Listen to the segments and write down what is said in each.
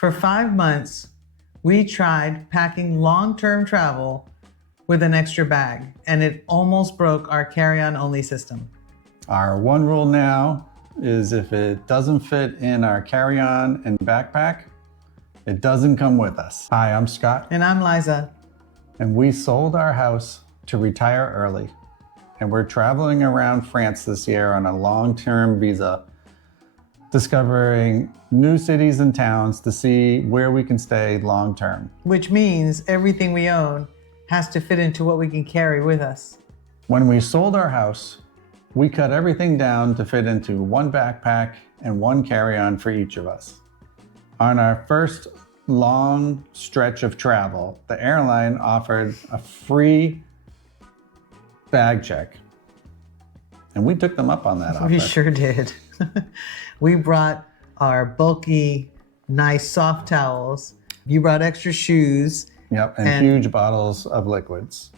For 5 months, we tried packing long-term travel with an extra bag, and it almost broke our carry-on only system. Our one rule now is if it doesn't fit in our carry-on and backpack, it doesn't come with us. Hi, I'm Scott. And I'm Liza. And we sold our house to retire early. And we're traveling around France this year on a long-term visa, discovering new cities and towns to see where we can stay long-term. Which means everything we own has to fit into what we can carry with us. When we sold our house, we cut everything down to fit into one backpack and one carry-on for each of us. On our first long stretch of travel, the airline offered a free bag check. And we took them up on that offer. We sure did. We brought our bulky, nice soft towels. You brought extra shoes. Yep, and huge bottles of liquids.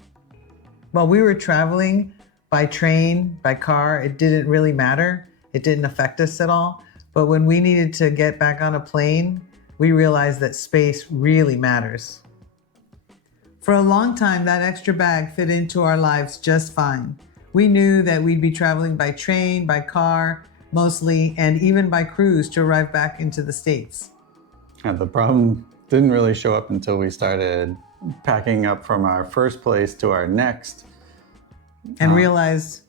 While we were traveling by train, by car, it didn't really matter. It didn't affect us at all. But when we needed to get back on a plane, we realized that space really matters. For a long time, that extra bag fit into our lives just fine. We knew that we'd be traveling by train, by car, mostly, and even by cruise to arrive back into the States. And the problem didn't really show up until we started packing up from our first place to our next. And realized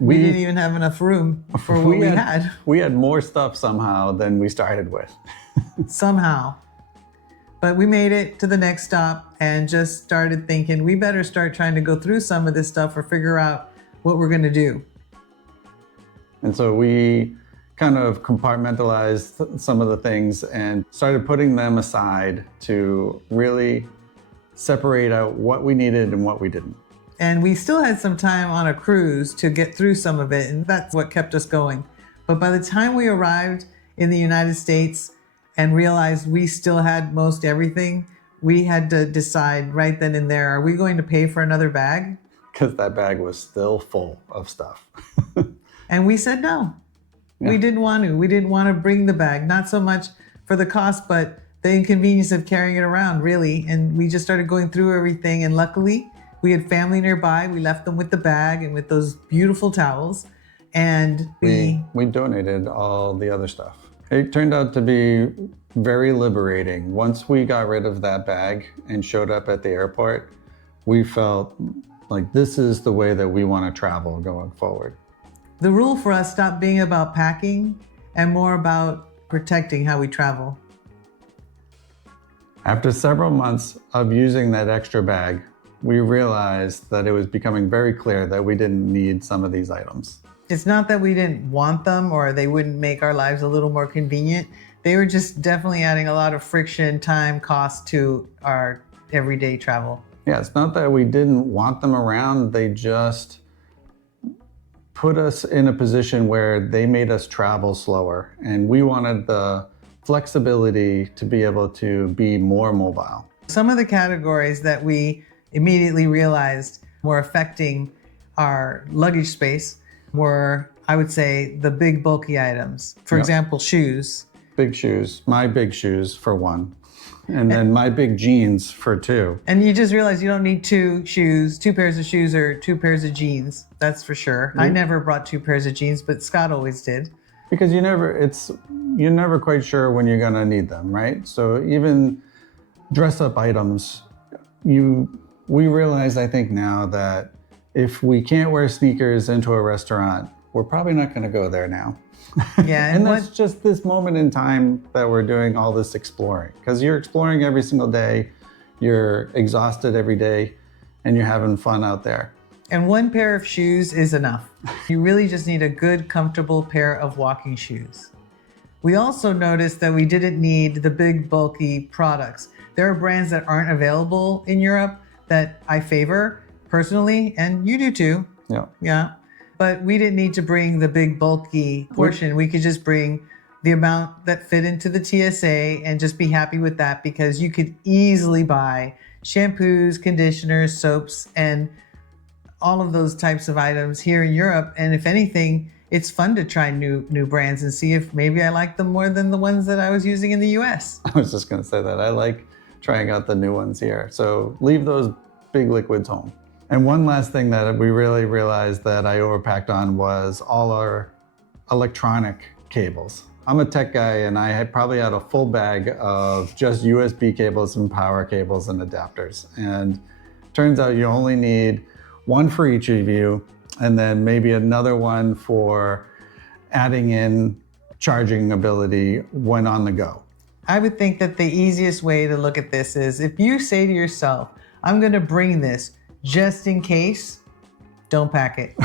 we didn't even have enough room for what we had. We had more stuff somehow than we started with. Somehow. But we made it to the next stop and just started thinking we better start trying to go through some of this stuff or figure out what we're going to do. And so we kind of compartmentalized some of the things and started putting them aside to really separate out what we needed and what we didn't. And we still had some time on a cruise to get through some of it, and that's what kept us going. But by the time we arrived in the United States and realized we still had most everything, we had to decide right then and there, are we going to pay for another bag? Because that bag was still full of stuff. And we said no. Yeah. We didn't want to. We didn't want to bring the bag, not so much for the cost, but the inconvenience of carrying it around, really. And we just started going through everything. And luckily, we had family nearby. We left them with the bag and with those beautiful towels. And we donated all the other stuff. It turned out to be very liberating. Once we got rid of that bag and showed up at the airport, we felt like this is the way that we want to travel going forward. The rule for us stopped being about packing and more about protecting how we travel. After several months of using that extra bag, we realized that it was becoming very clear that we didn't need some of these items. It's not that we didn't want them or they wouldn't make our lives a little more convenient. They were just definitely adding a lot of friction, time, cost to our everyday travel. Yeah, it's not that we didn't want them around. They just put us in a position where they made us travel slower. And we wanted the flexibility to be able to be more mobile. Some of the categories that we immediately realized were affecting our luggage space were, I would say, the big bulky items. For example, shoes. Big shoes, my big shoes for one. And then my big jeans for two. And you just realize you don't need two pairs of shoes or two pairs of jeans. That's for sure. I never brought two pairs of jeans, but Scott always did. Because you're never quite sure when you're gonna need them, right? So even dress up items, we realize, I think now, that if we can't wear sneakers into a restaurant, we're probably not gonna go there now. Yeah, and that's just this moment in time that we're doing all this exploring. Because you're exploring every single day, you're exhausted every day, and you're having fun out there. And one pair of shoes is enough. You really just need a good, comfortable pair of walking shoes. We also noticed that we didn't need the big, bulky products. There are brands that aren't available in Europe that I favor personally, and you do too. Yeah. But we didn't need to bring the big bulky portion. We could just bring the amount that fit into the TSA and just be happy with that, because you could easily buy shampoos, conditioners, soaps, and all of those types of items here in Europe. And if anything, it's fun to try new brands and see if maybe I like them more than the ones that I was using in the US. I was just going to say that. I like trying out the new ones here. So leave those big liquids home. And one last thing that we really realized that I overpacked on was all our electronic cables. I'm a tech guy, and I had probably had a full bag of just USB cables and power cables and adapters. And turns out you only need one for each of you, and then maybe another one for adding in charging ability when on the go. I would think that the easiest way to look at this is if you say to yourself, I'm going to bring this just in case, don't pack it.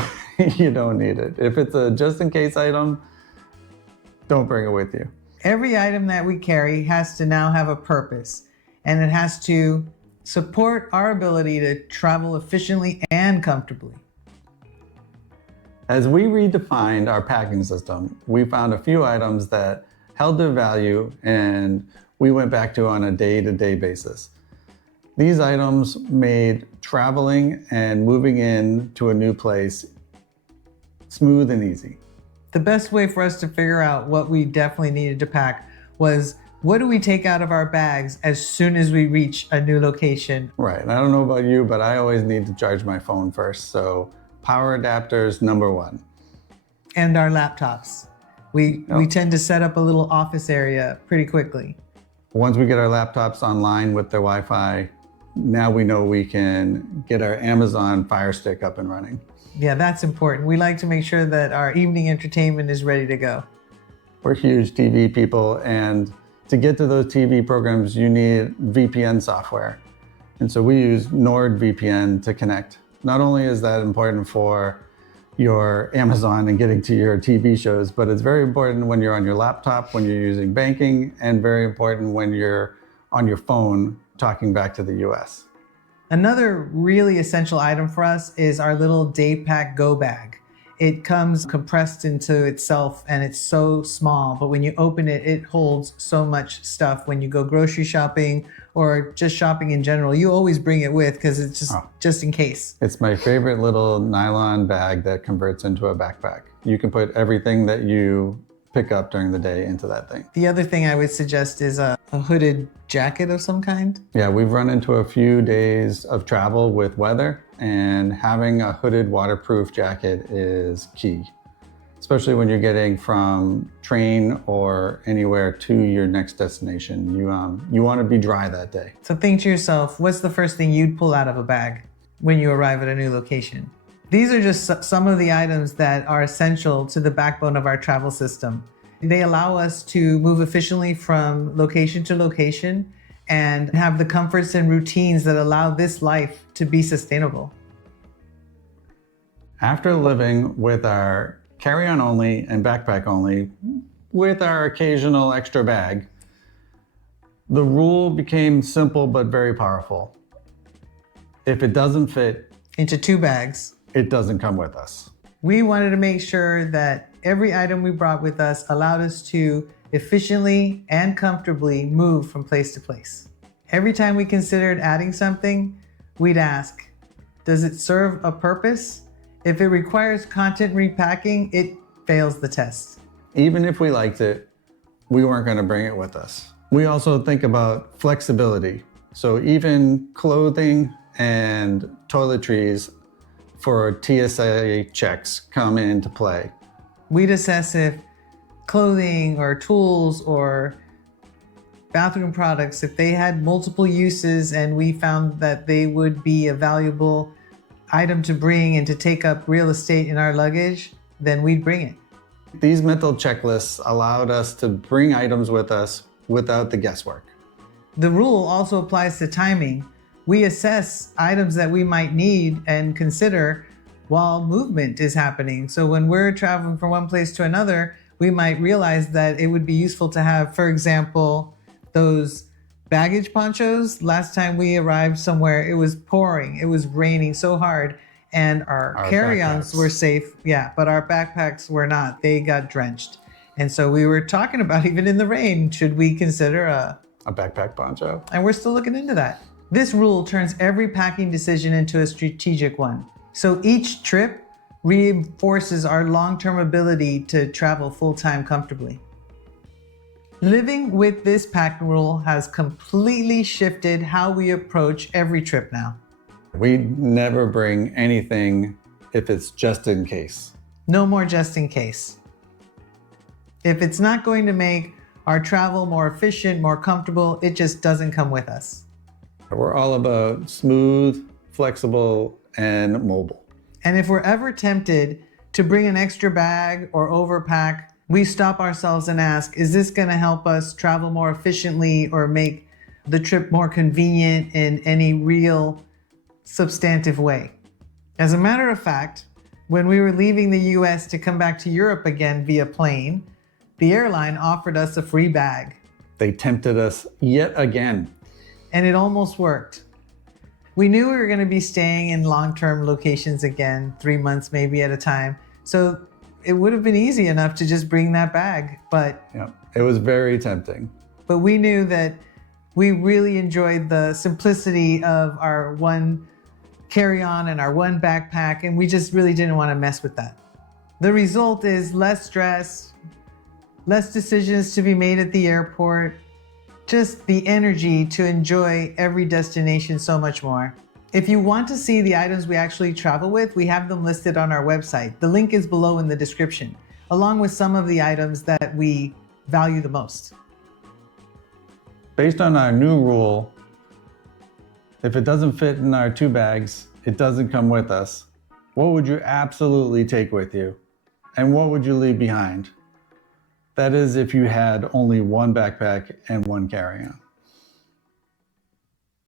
You don't need it. If it's a just in case item, don't bring it with you. Every item that we carry has to now have a purpose, and it has to support our ability to travel efficiently and comfortably. As we redefined our packing system, we found a few items that held their value and we went back to on a day-to-day basis. These items made traveling and moving in to a new place smooth and easy. The best way for us to figure out what we definitely needed to pack was, what do we take out of our bags as soon as we reach a new location? Right, and I don't know about you, but I always need to charge my phone first, so power adapters, number one. And our laptops. We tend to set up a little office area pretty quickly. Once we get our laptops online with their Wi-Fi, now we know we can get our Amazon Fire Stick up and running. Yeah, that's important. We like to make sure that our evening entertainment is ready to go. We're huge TV people, and to get to those TV programs, you need VPN software. And so we use NordVPN to connect. Not only is that important for your Amazon and getting to your TV shows, but it's very important when you're on your laptop, when you're using banking, and very important when you're on your phone talking back to the US. Another really essential item for us is our little day pack go bag. It comes compressed into itself and it's so small, but when you open it, it holds so much stuff. When you go grocery shopping or just shopping in general, you always bring it with because it's just in case. It's my favorite little nylon bag that converts into a backpack. You can put everything that you pick up during the day into that thing. The other thing I would suggest is a hooded jacket of some kind. Yeah, we've run into a few days of travel with weather, and having a hooded waterproof jacket is key, especially when you're getting from train or anywhere to your next destination. You want to be dry that day. So think to yourself, what's the first thing you'd pull out of a bag when you arrive at a new location? These are just some of the items that are essential to the backbone of our travel system. They allow us to move efficiently from location to location and have the comforts and routines that allow this life to be sustainable. After living with our carry-on only and backpack only, with our occasional extra bag, the rule became simple but very powerful. If it doesn't fit into 2 bags, it doesn't come with us. We wanted to make sure that every item we brought with us allowed us to efficiently and comfortably move from place to place. Every time we considered adding something, we'd ask, does it serve a purpose? If it requires content repacking, it fails the test. Even if we liked it, we weren't going to bring it with us. We also think about flexibility. So even clothing and toiletries for TSA checks come into play. We'd assess if clothing or tools or bathroom products, if they had multiple uses and we found that they would be a valuable item to bring and to take up real estate in our luggage, then we'd bring it. These mental checklists allowed us to bring items with us without the guesswork. The rule also applies to timing. We assess items that we might need and consider while movement is happening. So when we're traveling from one place to another, we might realize that it would be useful to have, for example, those baggage ponchos. Last time we arrived somewhere, it was pouring, it was raining so hard, and our carry-ons were safe, but our backpacks were not. They got drenched. And so we were talking about, even in the rain, should we consider a backpack poncho? And we're still looking into that. This rule turns every packing decision into a strategic one. So each trip, reinforces our long-term ability to travel full-time comfortably. Living with this pack rule has completely shifted how we approach every trip now. We never bring anything if it's just in case. No more just in case. If it's not going to make our travel more efficient, more comfortable, it just doesn't come with us. We're all about smooth, flexible, and mobile. And if we're ever tempted to bring an extra bag or overpack, we stop ourselves and ask, is this going to help us travel more efficiently or make the trip more convenient in any real substantive way? As a matter of fact, when we were leaving the US to come back to Europe again via plane, the airline offered us a free bag. They tempted us yet again. And it almost worked. We knew we were going to be staying in long-term locations again, 3 months maybe at a time. So it would have been easy enough to just bring that bag, but Yeah, it was very tempting. we knew that we really enjoyed the simplicity of our one carry-on and our one backpack, and we just really didn't want to mess with that. The result is less stress, less decisions to be made at the airport, just the energy to enjoy every destination so much more. If you want to see the items we actually travel with, we have them listed on our website. The link is below in the description, along with some of the items that we value the most. Based on our new rule, if it doesn't fit in our 2 bags, it doesn't come with us. What would you absolutely take with you? And what would you leave behind? That is if you had only one backpack and one carry-on.